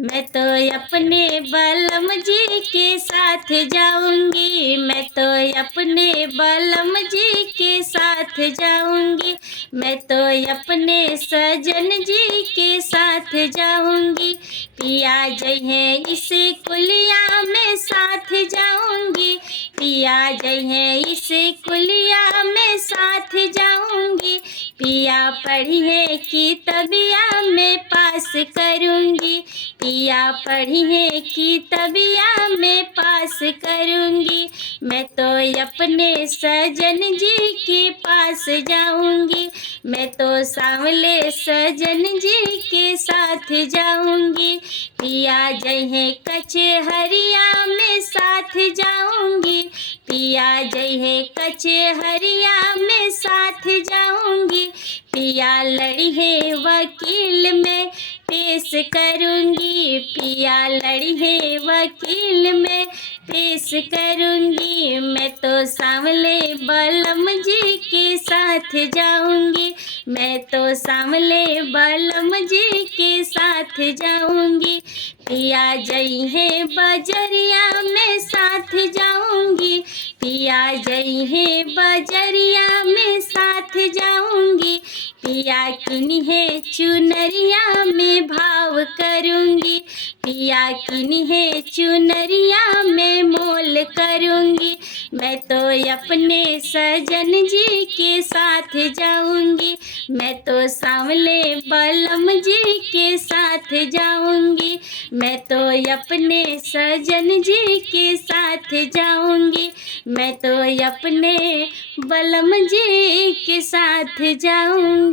मैं तो अपने बलम जी के साथ जाऊंगी, मैं तो अपने बलम जी के साथ जाऊंगी, मैं तो अपने सजन जी के साथ जाऊंगी। पिया जय है इस कुलिया में साथ जाऊंगी, पिया जय है इस कुलिया में साथ जाऊंगी। पिया पढ़िए की तबिया में पास करूंगी, पिया पढ़िए की तबिया में पास करूंगी। मैं तो अपने सजन जी के पास जाऊंगी, मैं तो सांवले सजन जी के साथ जाऊंगी। पिया जय है कचहरिया में साथ जाऊंगी, पिया जय है कचहरिया में साथ जाऊंगी। पिया लड़ी है वकील में पेश करूंगी, पिया लड़ी है वकील में पेश करूंगी। मैं तो सांवले बलम जी के साथ जाऊंगी, मैं तो सांवले बलम जी के साथ जाऊंगी। पिया जय है बजरिया में साथ जाऊंगी, पिया जय है बजरिया में साथ जाऊंगी। पिया किन्ही है चुनरिया में भाव करूंगी, पिया किन्ही है चुनरिया में मोल करूंगी। मैं तो अपने सजन जी के साथ जाऊंगी, मैं तो सांवले बलम जी के साथ जाऊंगी, मैं तो अपने सजन जी के साथ जाऊंगी, मैं तो अपने बलम जी के साथ जाऊंगी।